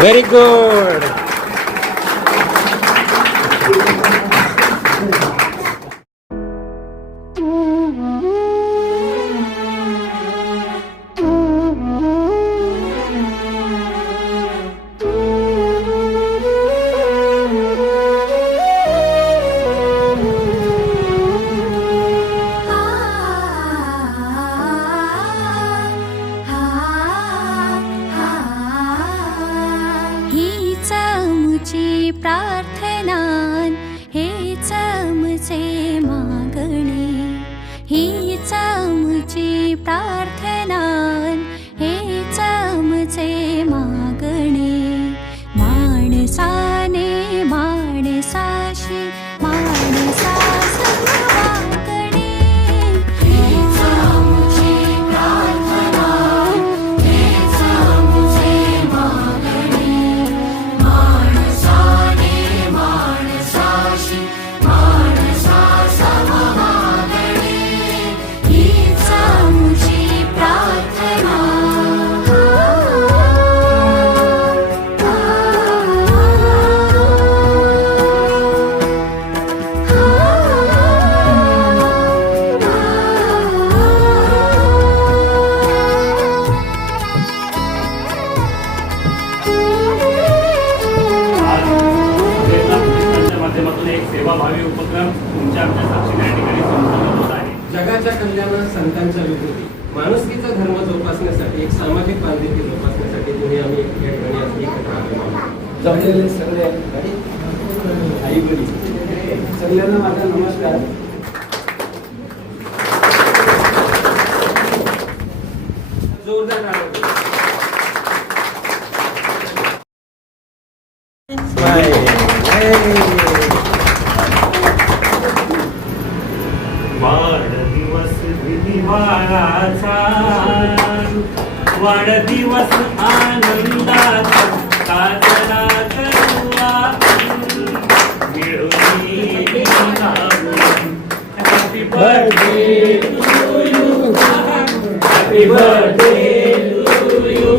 Very good. प्रार्थना हेच आमचे मागणे, हीच आमची प्रार्थना हेच आमचे मागणे. माणसाने माणसाशी माणसास मागणे, हीच आमची प्रार्थना हेच आमचे मागणे. सेवाभावी उपक्रम तुमच्या आमच्या साक्षीने या ठिकाणी संपन्न होत आहे. जगाच्या कल्याणात संतांच्या विभूती माणुसकीचा धर्म जोपासण्यासाठी एक सामाजिक बांधिलकी जोपासण्यासाठी तुम्ही आम्ही या ठिकाणी आज एकत्र आलेलो आहोत. जमलेले सगळे आई बहिणी सगळ्यांना माझा नमस्कार. जोरदार टाळ्या. वाढदिवस विधिवाचा, वाढदिवस आनंदाचा साजरा करूया मिळून गाऊन. Happy birthday to you, happy birthday to you,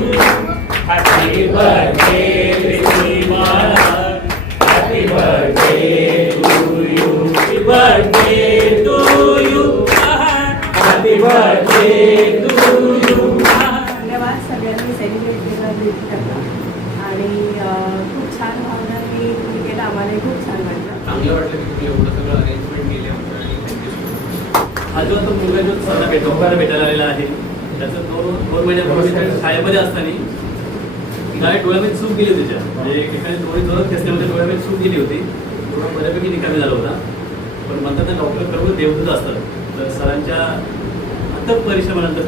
happy birthday विधिवाला, happy birthday to you, happy birthday to you, happy birthday to you. धन्यवाद सगळ्यांनी सेलिब्रेट केला भेट करता आणि खूप छान भावना की तुम्ही केलं, आम्हालाही खूप छान वाटलं. चांगलं वाटलं की तुम्ही एवढं सगळं अरेंजमेंट केले होतं आणि थँक्यू. हा जो तो मुलगा जो सगळा भेटायला आलेला आहे त्याचं दोन महिन्यापूर्वी शाळेमध्ये असताना काय डोळ्यामध्ये सूप गेली होती त्याच्या, म्हणजे एकाने डोळे जोरात खेचल्यामध्ये डोळ्यामध्ये सूप गेली होती. थोडं बऱ्यापैकी निकामी झाला होता. पण म्हणतात ना डॉक्टर बरोबर देवदूत असतात. तर सरांच्या अथक परिश्रमानंतर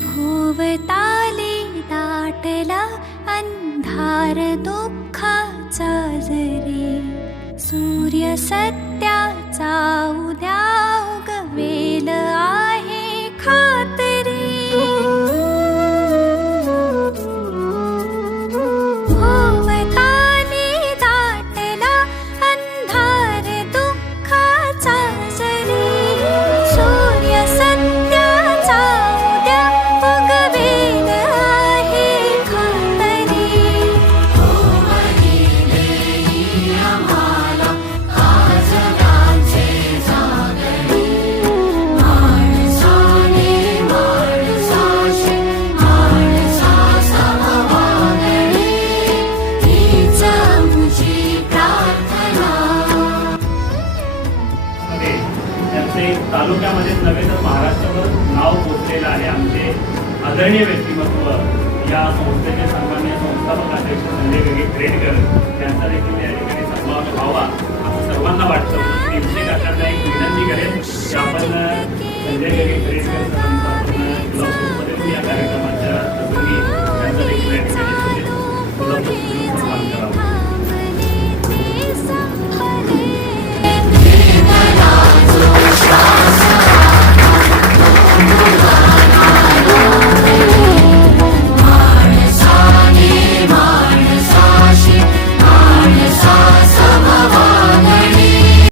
भोवताली दाटला अंधार दुःखाचा जरी, सूर्य सत्याचा उद्या उगवेल आहे खात्री. भोवताली दाटला अंधार दुःखाचा जरी, सूर्य सत्याचा उद्या उगवेल आहे खात्री. आम्हाला काजलांचे जागरी, माणसाने माणसाशी माणसाचा वागणे, हीच आमची प्रार्थना. त्यांचे तालुक्यामध्येच नव्हे तर महाराष्ट्रभर नाव पोचलेलं आहे. आमचे आदरणीय व्यक्तिमत्व या संस्थेचे सन्माननीय संस्थापक अध्यक्ष संजय ग्रेडकर यांचा देखील या ठिकाणी सन्मान व्हावा असं सर्वांना वाटतं. मी विशेष अशांना एक विनंती करेन की आपण संजय